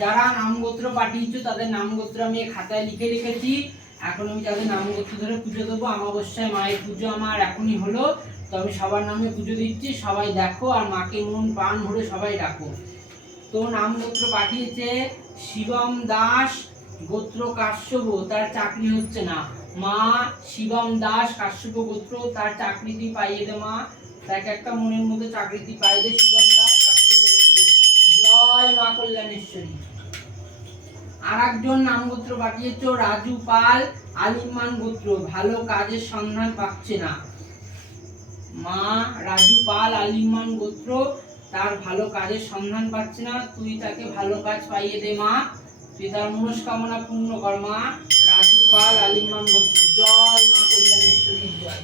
যারা নামগোত্র পাঠিয়েছো তাদের নামগোত্র আমি খাতায় লিখে রেখেছি। এখন আমি যাদের নামগোত্র ধরে পুজো দেবো। অমাবস্যায় মায়ের পুজো আমার এখনই হলো, তো আমি সবার নামে পুজো দিচ্ছি। সবাই দেখো আর মাকে মন প্রাণ ভরে সবাই ডাকো। তো নামগোত্র পাঠিয়েছে শিবম দাস, গোত্র কাশ্যপ, তার চাকরি হচ্ছে না। মা শিবম দাস কাশ্যপ গোত্র, তার চাকরিটি পাইয়ে দে মা, তাকে একটা মনের মধ্যে চাকরিটি পাইয়ে দে শিবম দাস কাশ্যপ গোত্র। জয় মা কল্যাণেশ্বরী। আর একজন নামগোত্র পাঠিয়েছো রাজু পাল, আলিমান গোত্র, ভালো কাজের সন্ধান পাচ্ছে না। মা রাজু পাল আলিমান গোত্র, তার ভালো কাজের সন্ধান পাচ্ছে না, তুই তাকে ভালো কাজ পাইয়ে দে মা, তুই তার মনস্কামনা পূর্ণ কর মা। রাজু পাল আলিমান গোত্র। জয় মা কল্যাণেশ্বরী জয়।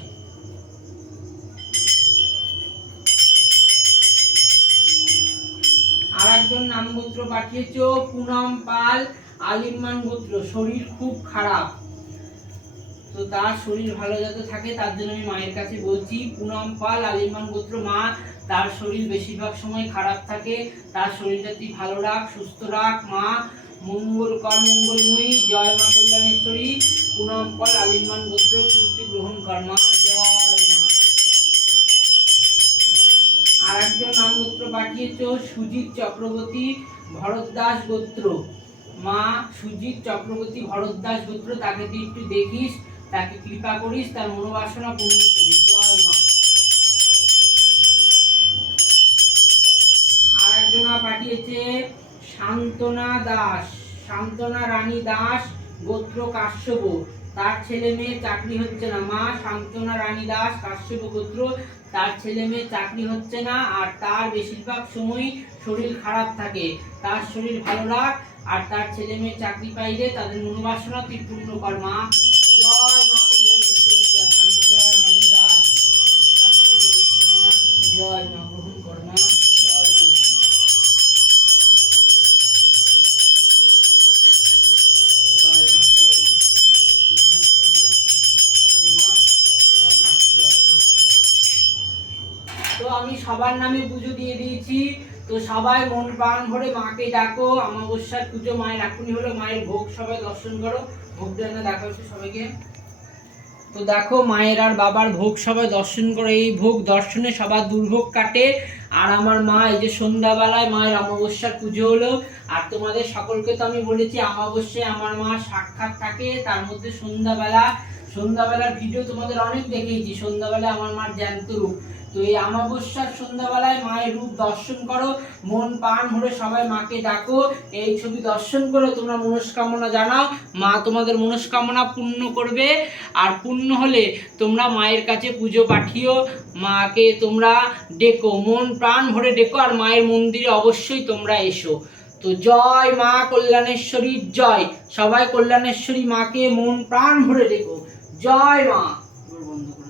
আর একজন নামগোত্র পাঠিয়েছো পুনম পাল, আলিমান গোত্র, শরীর খুব খারাপ, তো তার শরীর ভালো যাতে থাকে তার জন্য আমি মায়ের কাছে বলছি। পুনম পাল আলিমান গোত্র, মা তার শরীর বেশিরভাগ সময় খারাপ থাকে, তার শরীরটা তুই ভালো রাখ, সুস্থ রাখ মা, মঙ্গল কর মঙ্গলময়ী। জয় মা কল্যাণেশ্বরী। পুনম পাল আলিমান গোত্র, তুই গ্রহণ কর মা। জয় মা। আর একজন নামগোত্র পাঠিয়েছো সুজিত চক্রবর্তী, ভরদ্দাস গোত্র, মা সুজিত চক্রবর্তী ভরদ্দাস গোত্র, তাকে তুই একটু দেখিস, তাকে কৃপা করিস, তার মনোবাসনা পূর্ণ করিস। জয় মা। আর একজনা পাঠিয়েছে শান্তনা দাস, শান্তনা রানী দাস, গোত্র কাশ্যপ, তার ছেলে মেয়ে চাকরি হচ্ছে না। মা শান্তনা রানী দাস কাশ্যপ গোত্র, তার ছেলে মেয়ে চাকরি হচ্ছে না, আর তার বেশিরভাগ সময় শরীর খারাপ থাকে, তার শরীর ভালো রাখ, আর তার ছেলে মেয়ে চাকরি পাইলে তাদের মনোবাসনা তুই পূর্ণ কর মা। জয় মা কল্যাণেশ্বরী জয়। শান্তনা রানী দাস কাশ্যপ গোত্র মা, জয় মা, গ্রহণ কর মা। জয় মা। তো আমি সবার নামে পুজো দিয়ে দিয়েছি, তো সবাই মন প্রাণ ভরে মাকে ডাকো। অমাবস্যার পুজো মায়ের এখনই হলো, মায়ের ভোগ সবাই দর্শন করো। ভোগ দেওয়া দেখা হচ্ছে সবাইকে। তো দেখো মায়ের আর বাবার ভোগ সবাই দর্শন করে, এই ভোগ দর্শনে সবার দুর্ভোগ কাটে। আর আমার মা এই যে সন্ধ্যাবেলায় মায়ের অমাবস্যার পুজো হলো, আর তোমাদের সকলকে তো আমি বলেছি অমাবস্যায় আমার মা সাক্ষাৎ থাকে, তার মধ্যে সন্ধ্যাবেলার ভিডিও তোমাদের অনেক দেখিয়েছি। সন্ধ্যাবেলায় আমার মার জ্যান্ত রূপ, তো এই অমাবস্যার সন্ধ্যাবেলায় মায়ের রূপ দর্শন করো, মন প্রাণ ভরে সবাই মাকে ডাকো, এই ছবি দর্শন করে তোমরা মনস্কামনা জানাও, মা তোমাদের মনস্কামনা পূর্ণ করবে। আর পূর্ণ হলে তোমরা মায়ের কাছে পুজো পাঠিও, মাকে তোমরা ডেকো, মন প্রাণ ভরে ডেকো, আর মায়ের মন্দিরে অবশ্যই তোমরা এসো। তো জয় মা কল্যাণেশ্বরীর জয়। সবাই কল্যাণেশ্বরী মাকে মন প্রাণ ভরে ডেকো। জয় মা। বন্ধ করে